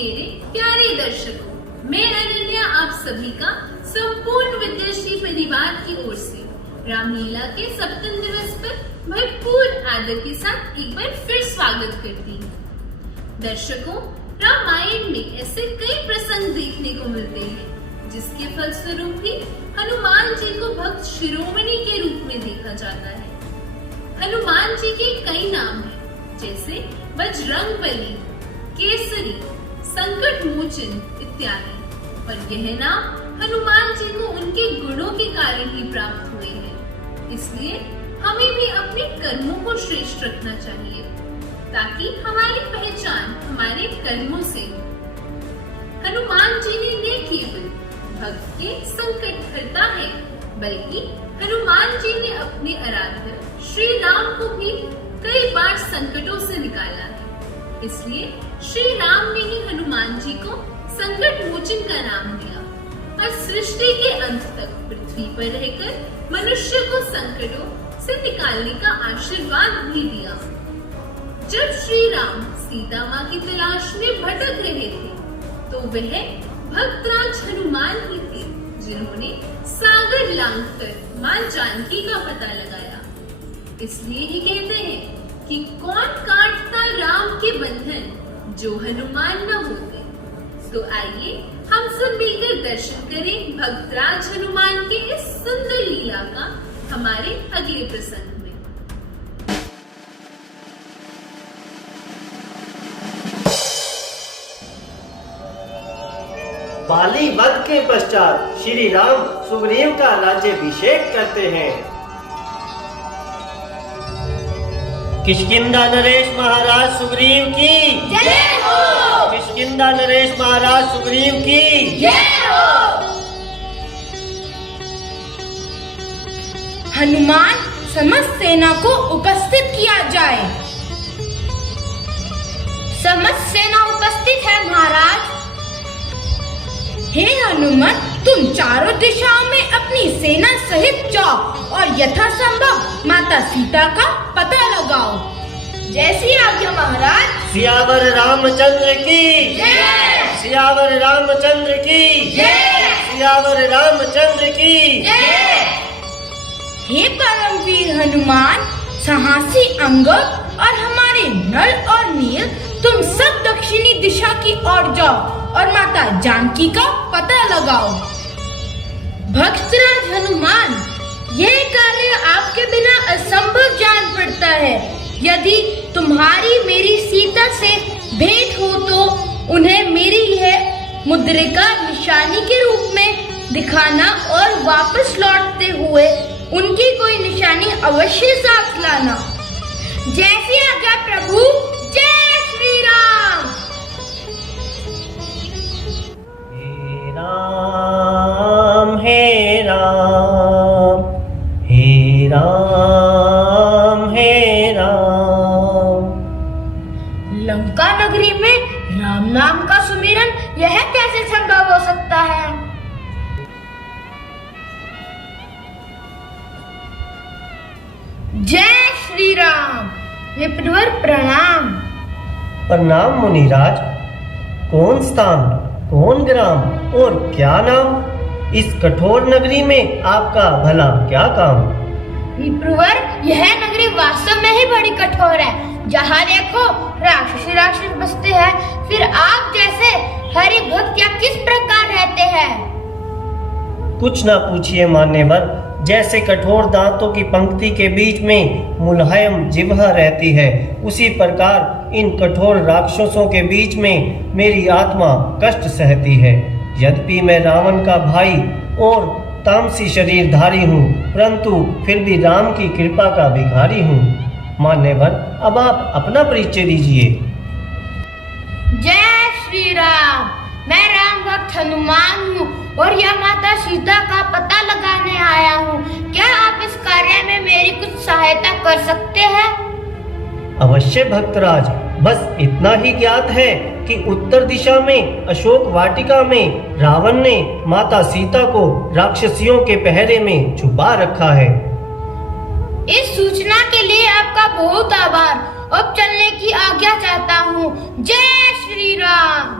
मेरे प्यारे दर्शकों, मैं अनन्या आप सभी का संपूर्ण विद्याश्री परिवार की ओर से रामलीला के सप्तम दिवस पर भरपूर आदर के साथ एक बार फिर स्वागत करती हूँ। दर्शकों, रामायण में ऐसे कई प्रसंग देखने को मिलते हैं जिसके फलस्वरूप ही हनुमान जी को भक्त शिरोमणि के रूप में देखा जाता है। हनुमान जी के कई नाम हैं, जैसे बजरंगबली, केसरी, संकट मोचन इत्यादि, और यह नाम हनुमान जी को उनके गुणों के कारण ही प्राप्त हुए हैं। इसलिए हमें भी अपने कर्मों को श्रेष्ठ रखना चाहिए ताकि हमारी पहचान हमारे कर्मों से हो। हनुमान जी ने न केवल भक्त के संकट हरता है, बल्कि हनुमान जी ने अपने आराध्य श्री राम को भी कई बार संकटों से निकाला है। इसलिए श्री राम ने ही हनुमान जी को संकट मोचन का नाम दिया और सृष्टि के अंत तक पृथ्वी पर रहकर मनुष्य को संकटों से निकालने का आशीर्वाद भी दिया। जब श्री राम सीता माँ की तलाश में भटक रहे थे, तो वह भक्तराज हनुमान ही थे जिन्होंने सागर लांघकर माँ जानकी का पता लगाया। इसलिए ही कहते हैं कि कौन काटता राम के बंधन जो हनुमान न होते। तो आइए हम सब मिलकर दर्शन करें भक्तराज हनुमान के इस सुंदर लीला का हमारे अगले प्रसंग में। बाली वध के पश्चात श्री राम सुग्रीव का राज्याभिषेक करते हैं। किष्किंधा नरेश महाराज सुग्रीव की जय हो। किष्किंधा नरेश महाराज सुग्रीव की जय हो। हनुमान समस्त सेना को उपस्थित किया जाए। समस्त सेना उपस्थित है महाराज। हे हनुमान, तुम चारों दिशाओं में अपनी सेना सहित जाओ और यथासंभव माता सीता का पता लगाओ। जैसी आज्ञा महाराज। सियावर रामचंद्र की जय। सियावर रामचंद्र की जय। सियावर रामचंद्र की जय। हे परमवीर हनुमान, साहसी अंगद और हमारे नल और नील, तुम सब दक्षिणी दिशा की ओर जाओ और माता जानकी का पता लगाओ। भक्तराज हनुमान, यह कार्य आपके बिना असंभव जान पड़ता है। यदि तुम्हारी मेरी सीता से भेंट हो तो उन्हें मेरी यह मुद्रिका निशानी के रूप में दिखाना और वापस लौटते हुए उनकी कोई निशानी अवश्य साथ लाना। जैसी आज्ञा प्रभु। जय श्री राम। हे राम हे राम हे राम हे राम। लंका नगरी में राम नाम का सुमिरन यह कैसे संभव हो सकता है? जय श्री राम। विप्रवर प्रणाम। प्रणाम मुनिराज। कौन स्थान, कौन ग्राम और क्या नाम? इस कठोर नगरी में आपका भला क्या काम? विप्रवर, यह नगरी वास्तव में ही बड़ी कठोर है। जहाँ देखो राक्षस बसते हैं। फिर आप जैसे हरि भक्त क्या किस प्रकार रहते हैं? कुछ ना पूछिए मान्यवर। जैसे कठोर दांतों की पंक्ति के बीच में मुलायम जिह्वा रहती है, उसी प्रकार इन कठोर राक्षसों के बीच में मेरी आत्मा कष्ट सहती है। यद्यपि मैं रावण का भाई और तामसी शरीरधारी हूँ, परंतु फिर भी राम की कृपा का भिखारी हूँ। मान्यवर, अब आप अपना परिचय दीजिए। जय श्री राम। मैं राम भक्त हनुमान हूँ और यह माता सीता का पता लगाने आया हूँ। क्या आप इस कार्य में मेरी कुछ सहायता कर सकते हैं? अवश्य भक्तराज। बस इतना ही ज्ञात है कि उत्तर दिशा में अशोक वाटिका में रावण ने माता सीता को राक्षसियों के पहरे में छुपा रखा है। इस सूचना के लिए आपका बहुत आभार। अब चलने की आज्ञा चाहता हूँ। जय श्री राम।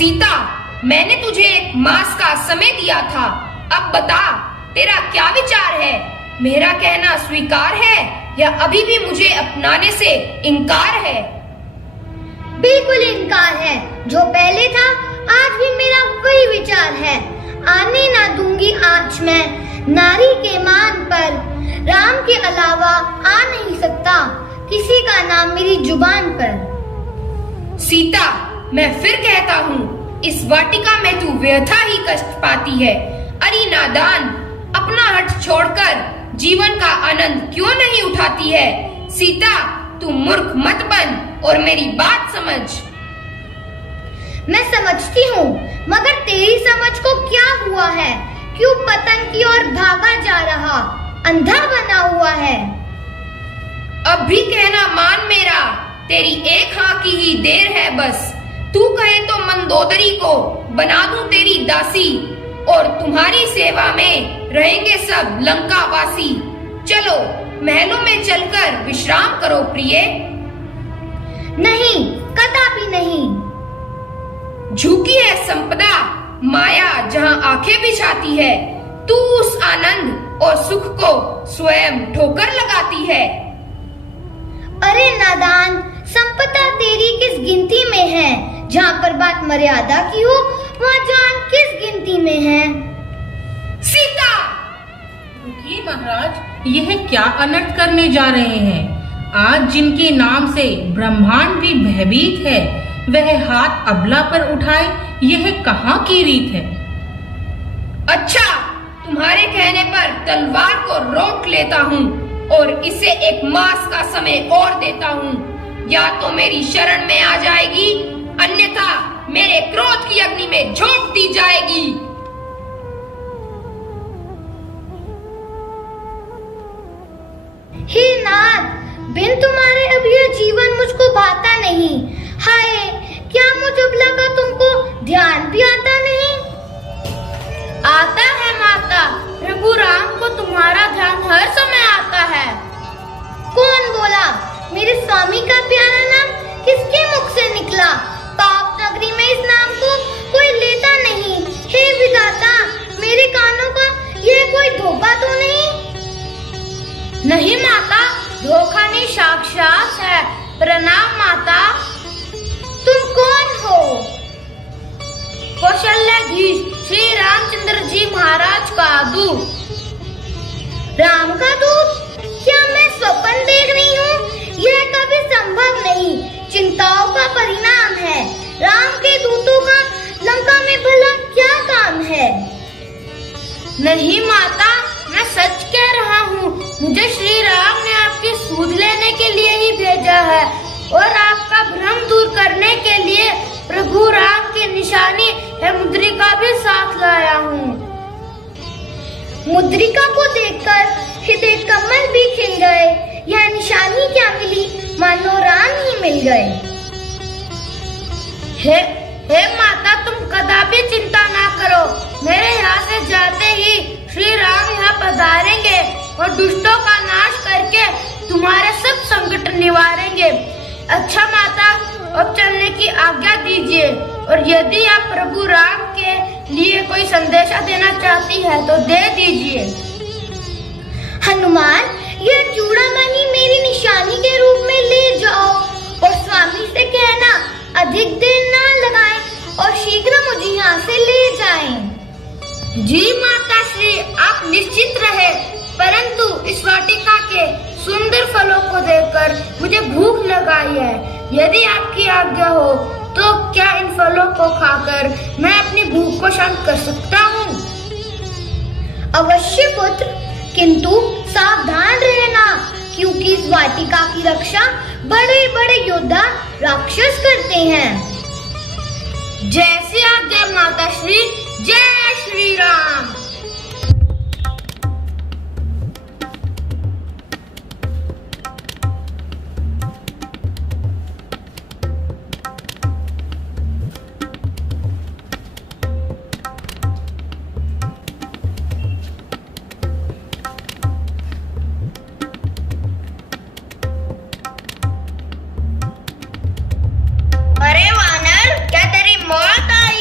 सीता, मैंने तुझे एक मास का समय दिया था। अब बता, तेरा क्या विचार है? मेरा कहना स्वीकार है या अभी भी मुझे अपनाने से इनकार है? बिल्कुल इनकार है। जो पहले था आज भी मेरा वही विचार है। आने ना दूंगी आज मैं नारी के मान पर। राम के अलावा आ नहीं सकता किसी का नाम मेरी जुबान पर। सीता, मैं फिर कहता हूँ, इस वाटिका में तू व्यथा ही कष्ट पाती है। अरे नादान, अपना हठ छोड़कर जीवन का आनंद क्यों नहीं उठाती है? सीता, तू मूर्ख मत बन और मेरी बात समझ। मैं समझती हूँ, मगर तेरी समझ को क्या हुआ है? क्यों पतन की ओर भागा जा रहा, अंधा बना हुआ है? अब भी कहना मान मेरा, तेरी एक हाँ की ही देर है बस। तू कहे तो मंदोदरी को बना दूं तेरी दासी, और तुम्हारी सेवा में रहेंगे सब लंका वासी। चलो महलों में चलकर विश्राम करो प्रिय। नहीं, कदापि नहीं। झुकी है संपदा, माया जहाँ आंखें बिछाती है। तू उस आनंद और सुख को स्वयं ठोकर लगाती है। अरे नादान, संपदा तेरी किस गिनती में है? जहाँ पर बात मर्यादा की हो वहाँ जान किस गिनती में है? सीता! रुकिए महाराज, यह क्या अनर्थ करने जा रहे हैं? आज जिनके नाम से ब्रह्मांड भी भयभीत है, वह हाथ अबला पर उठाए, यह कहाँ की रीत है? अच्छा, तुम्हारे कहने पर तलवार को रोक लेता हूँ और इसे एक मास का समय और देता हूँ। या तो मेरी शरण में आ जाएगी, अन्यथा मेरे क्रोध की अग्नि में झोंक दी जाएगी। हे नाथ, बिन तुम्हारे अब यह जीवन मुझको भाता नहीं। हाय, क्या मुझ अबला का तुमको ध्यान भी आता नहीं? आता है माता, प्रभु राम को तुम्हारा ध्यान हर समय आता है। कौन बोला? मेरे स्वामी का प्यारा नाम किसके मुख से निकला? पाप नगरी में इस नाम को कोई लेता नहीं। हे विधाता, मेरे कानों का यह कोई धोखा तो नहीं? नहीं माता, धोखा नहीं, साक्षात है। प्रणाम माता। तुम कौन हो? कौशल्याधीश श्री रामचंद्र जी महाराज का दूत। राम का दूत? क्या मैं स्वप्न देख रही हूँ? यह कभी संभव नहीं। चिंताओं का परिणाम है। राम के दूतों का लंका में भला क्या काम है? नहीं माता, मैं सच कह रहा हूँ। मुझे श्री राम ने आपकी सूद लेने के लिए ही भेजा है और आपका भ्रम दूर करने के लिए प्रभु राम की निशानी है मुद्रिका भी साथ लाया हूँ। मुद्रिका को देखकर हृदय कमल भी खिल गए। यह निशानी क्या मिली, मानो राम ही मिल गए। हे माता, तुम कदापि चिंता ना करो। मेरे यहाँ से जाते ही श्री राम यहाँ पधारेंगे और दुष्टों का नाश करके तुम्हारे सब संकट निवारेंगे। अच्छा माता, अब चलने की आज्ञा दीजिए, और यदि आप प्रभु राम के लिए कोई संदेशा देना चाहती है तो दे दीजिए। हनुमान, यह चूड़ामणि मेरी निशानी के रूप में ले जाओ और स्वामी से कहना अधिक देर ना लगाएं और शीघ्र मुझे यहाँ से ले जाएं। जी माता श्री, आप निश्चित रहे, परंतु इस वाटिका के सुंदर फलों को देखकर मुझे भूख लगाई है। यदि आपकी आज्ञा हो तो क्या इन फलों को खाकर मैं अपनी भूख को शांत कर सकता हूँ? अवश्य पुत्र, किंतु सावधान रहना, क्योंकि इस वाटिका की रक्षा बड़े बड़े योद्धा राक्षस करते हैं। जैसी आज्ञा माता श्री। जय श्री राम। अरे वानर, क्या तेरी मौत आई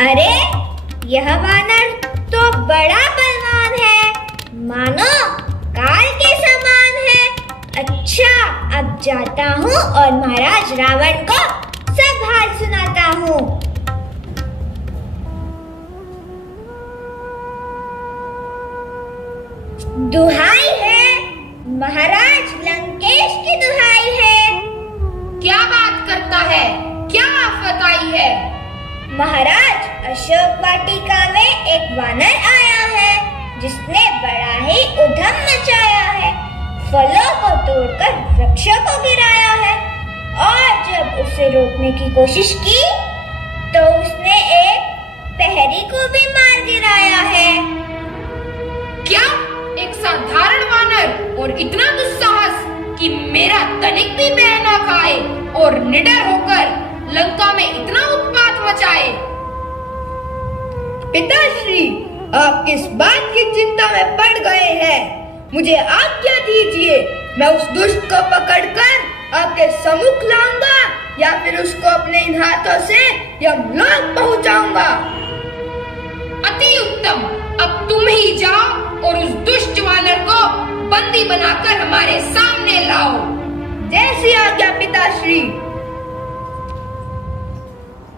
अरे यह वानर तो बड़ा बलवान है, मानो काल के समान है। अच्छा, अब जाता हूँ और महाराज रावण को सब हाल सुनाता हूँ। दुहाई है, महाराज लंकेश की दुहाई है। क्या बात करता है? क्या आफत आई है? महाराज, अशोक वाटिका में एक वानर आया है जिसने बड़ा ही उधम मचाया है, फलों को तोड़कर वृक्षों को गिराया है, और जब उसे रोकने की कोशिश की तो उसने एक पहरी को भी मार गिराया है। क्या? एक साधारण वानर और इतना दुस्साहस कि मेरा तनिक भी बह ना खाए और निडर होकर लंका में इतना उत्पात मचाए। पिताश्री, आप किस बात की चिंता में पड़ गए हैं? मुझे आज्ञा दीजिए, मैं उस दुष्ट को पकड़कर आपके सम्मुख लाऊंगा या फिर उसको अपने इन हाथों से यमलोक पहुंचाऊंगा। अति उत्तम, अब तुम ही जाओ और उस दुष्ट वानर को बंदी बनाकर हमारे सामने लाओ। जैसी आज्ञा पिताश्री।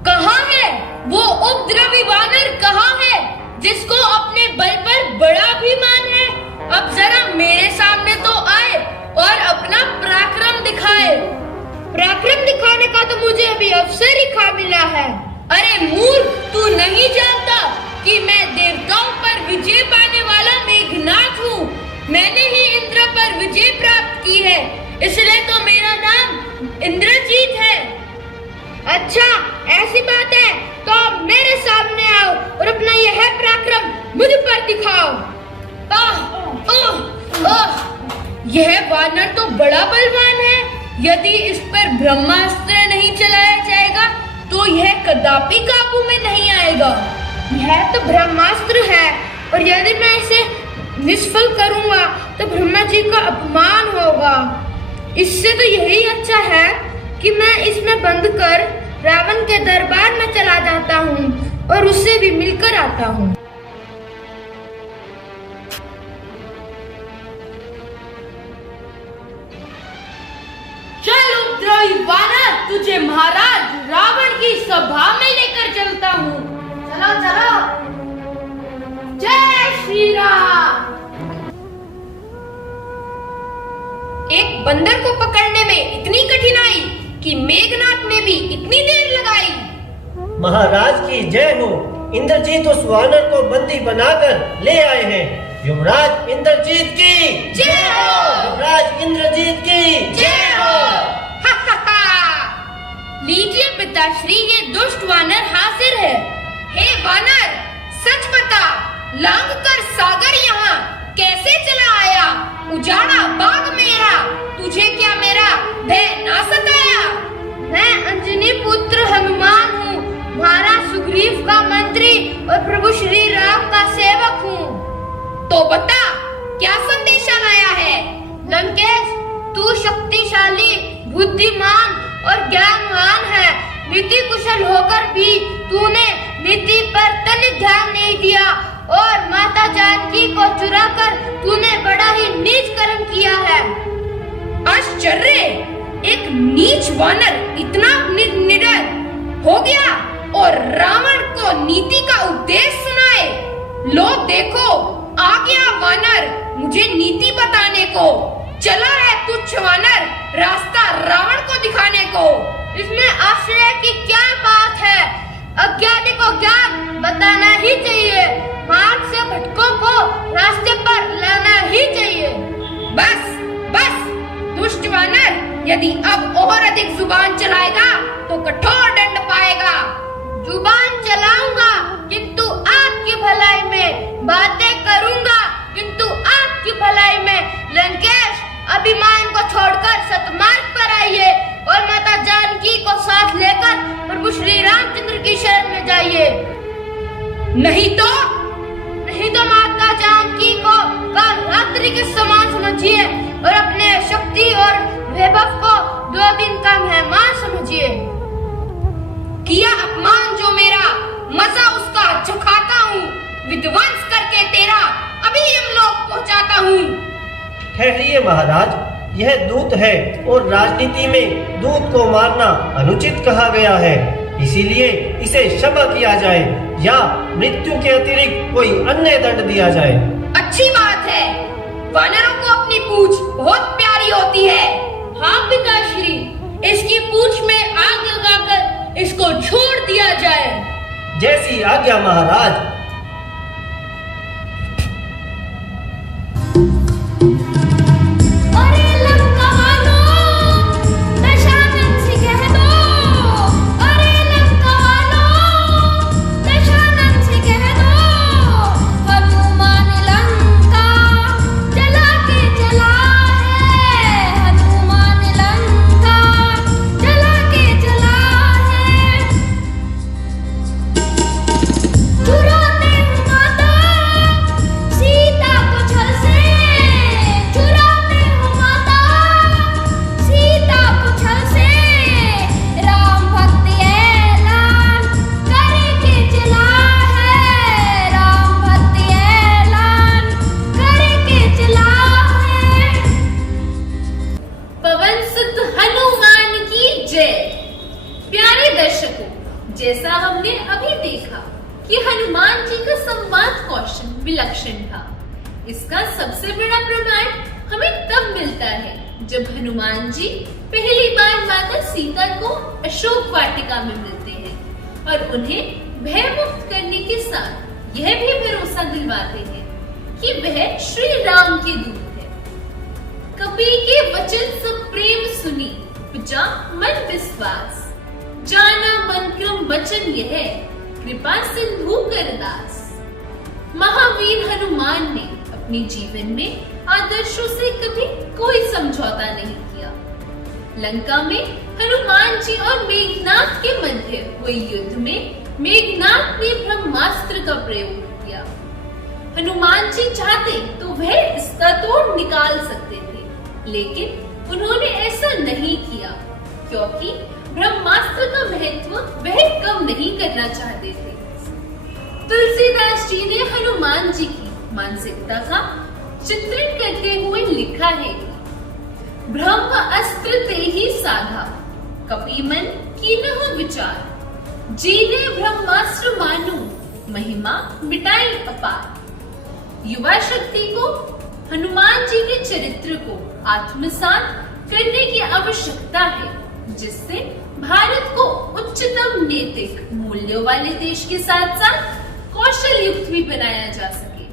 कहाँ है वो उपद्रवी वानर? कहाँ है जिसको अपने बल पर बड़ा अभिमान है? अब जरा मेरे सामने तो आए और अपना पराक्रम दिखाए। पराक्रम दिखाने का तो मुझे अभी अवसर ही खा मिला है। अरे मूर्ख, तू नहीं जानता कि मैं देवताओं पर विजय पाने वाला मेघनाथ हूँ। मैंने ही इंद्र पर विजय प्राप्त की है, इसलिए तो मेरा नाम इंद्रजीत है। अच्छा, ऐसी बात है तो आप मेरे सामने आओ और अपना यह पराक्रम मुझ पर दिखाओ। यह वानर तो बड़ा बलवान है। यदि इस पर ब्रह्मास्त्र नहीं चलाया जाएगा तो यह कदापि काबू में नहीं आएगा। यह तो ब्रह्मास्त्र है और यदि मैं इसे निष्फल करूंगा तो ब्रह्मा जी का अपमान होगा। इससे तो यही अच्छा है कि मैं इसमें बंद कर रावण के दरबार में चला जाता हूँ और उससे भी मिलकर आता हूँ। चल उपद्रवी वानर, तुझे महाराज रावण की सभा में लेकर चलता हूँ। चलो चलो। जय श्री राम। एक बंदर को पकड़ने में इतनी कठिनाई कि मेघनाथ ने भी इतनी देर लगाई। महाराज की जय हो। इंद्रजीत उस वानर को बंदी बनाकर ले आए हैं। युवराज इंद्रजीत की जय हो। युवराज इंद्रजीत की जय हो। लीजिए पिताश्री, ये दुष्ट वानर हाजिर है। हे वानर, सच बता, लांग कर सागर यहाँ कैसे चला आया? उजाड़ा बाग मेरा, तुझे क्या मेरा भय ना सताया? मैं अंजनी पुत्र हनुमान हूँ, महाराज सुग्रीव का मंत्री और प्रभु श्री राम का सेवक हूँ। तो बता, क्या संदेशा लाया है? लंकेश, तू शक्तिशाली, बुद्धिमान और ज्ञानवान है। नीति कुशल होकर भी तूने नीति पर तनिक ध्यान नहीं दिया और माता जानकी को चुराकर तूने बड़ा ही नीच कर्म किया है। आश्चर्य! एक नीच वानर इतना निडर हो गया और रावण को नीति का उपदेश सुनाए। लो देखो, आ गया वानर मुझे नीति बताने को। चला है तुच्छ वानर रास्ता रावण को दिखाने को। इसमें आश्चर्य की क्या बात है? अज्ञानी को ज्ञान बताना ही चाहिए, मार्ग से भटकों को रास्ते पर लाना ही चाहिए। बस बस दुष्ट वानर, यदि अब और अधिक जुबान चलाएगा तो कठोर दंड पाएगा। जुबान चलाऊंगा किंतु आपकी भलाई में, बातें करूंगा किंतु आपकी भलाई में। लंकेश, अभिमान को छोड़कर सतमार्ग पर आइए और माता जानकी को साथ लेकर प्रभु श्री रामचंद्र की शरण में जाइए। नहीं तो माता जानकी को काल रात्रि के समान समझिए और अपने शक्ति और वैभव को 2 दिन का मेहमान समझिए। किया अपमान जो मेरा, मजा विध्वंस करके तेरा अभी यमलोक पहुंचाता हूँ। ठहरिए महाराज, यह दूत है और राजनीति में दूत को मारना अनुचित कहा गया है, इसीलिए इसे क्षमा किया जाए या मृत्यु के अतिरिक्त कोई अन्य दंड दिया जाए। अच्छी बात है, वानरों को अपनी पूंछ बहुत प्यारी होती है। हाँ पिताश्री, इसकी पूंछ में आग लगाकर इसको छोड़ दिया जाए। जैसी आज्ञा महाराज। अरे लंका वालों, दशानन से कह दो। अरे लंका वालों, दशानन से कह दो। हनुमान लंका जला के चला है। हनुमान लंका जला के चला है। चुराते हूँ माता सीता को छल से। चुराते हूँ माता सीता को छल से। राम भक्त ऐलान करके चला है। राम भक्त ऐलान करके चला है। पवन सुत हनुमान की जय। प्यारे दर्शकों, जैसा हमने अभी देखा कि हनुमान जी का संवाद कौशल विलक्षण था। इसका सबसे बड़ा प्रमाण हमें तब मिलता है जब हनुमान जी पहली बार माता सीता को अशोक वाटिका में मिलते हैं और उन्हें भयमुक्त करने के साथ यह भी भरोसा दिलवाते हैं कि वह श्री राम के दूत है। कपि के वचन सब प्रेम सुनी, उपजा मन विश्वास। जाना मन क्रम वचन यह, कृपा सिंधु करदास। महावीर हनुमान ने अपने जीवन में आदर्शों से कभी कोई समझौता नहीं किया। लंका में हनुमान जी और मेघनाथ के मध्य हुए युद्ध में मेघनाथ ने ब्रह्मास्त्र का प्रयोग किया। हनुमान जी चाहते तो वह इसका तोड़ निकाल सकते थे, लेकिन उन्होंने ऐसा नहीं किया क्योंकि ब्रह्मास्त्र का महत्व वह कम नहीं करना चाहते थे। तुलसीदास जी ने हनुमान जी की मानसिकता का चित्रण करते हुए लिखा है, ब्रह्म अस्त्र ते ही साधा, कपि मन कीन्हु विचार। जीने ब्रह्मास्त्र मानो, महिमा मिटाई अपार। युवा शक्ति को हनुमान जी के चरित्र को आत्मसात करने की आवश्यकता है, जिससे भारत को उच्चतम नैतिक मूल्यों वाले देश के साथ साथ कौशल युक्त भी बनाया जा सके।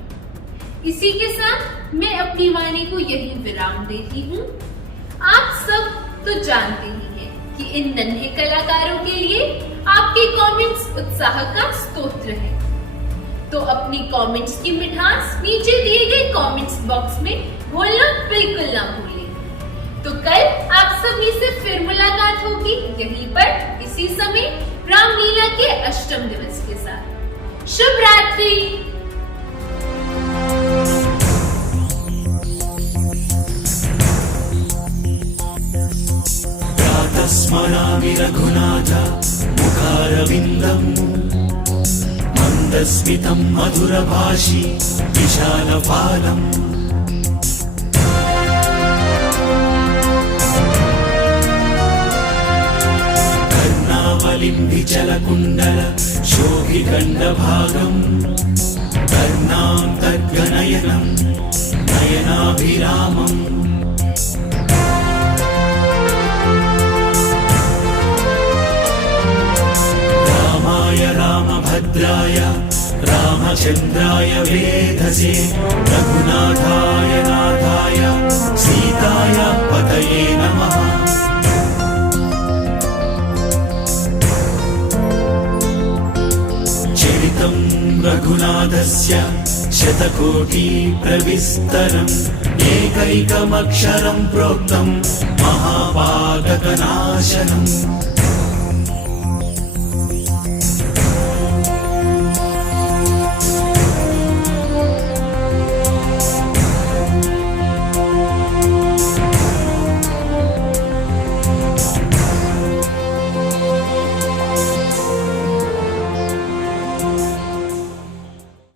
इसी के साथ मैं अपनी वाणी को यही विराम देती हूँ। आप सब तो जानते ही हैं कि इन नन्हे कलाकारों के लिए आपके कमेंट्स उत्साह का स्तोत्र है, तो अपनी कमेंट्स की मिठास नीचे दिए गए कमेंट्स बॉक्स में बोलना बिल्कुल ना भूलें। तो कल आप सभी से फिर मुलाकात होगी यहीं पर इसी समय रामलीला के अष्टम दिवस के साथ। शुभ रात्रि। स्मरामि रघुनाथ मुखारविन्दम् मन्दस्मितं मधुरभाषी विशालपालम् कर्णावलिं विचलकुण्डल शोभिखण्डभागम् कर्णान्तर्गनयनं नयनाभिरामम् रामभद्राय रामचन्द्राय वेधसे रघुनाथाय नाथाय सीताय पतये नमः। चरितं रघुनाथस्य शतकोटिप्रविस्तरम् एकैकमक्षरं प्रोक्तं महापातकनाशनम्।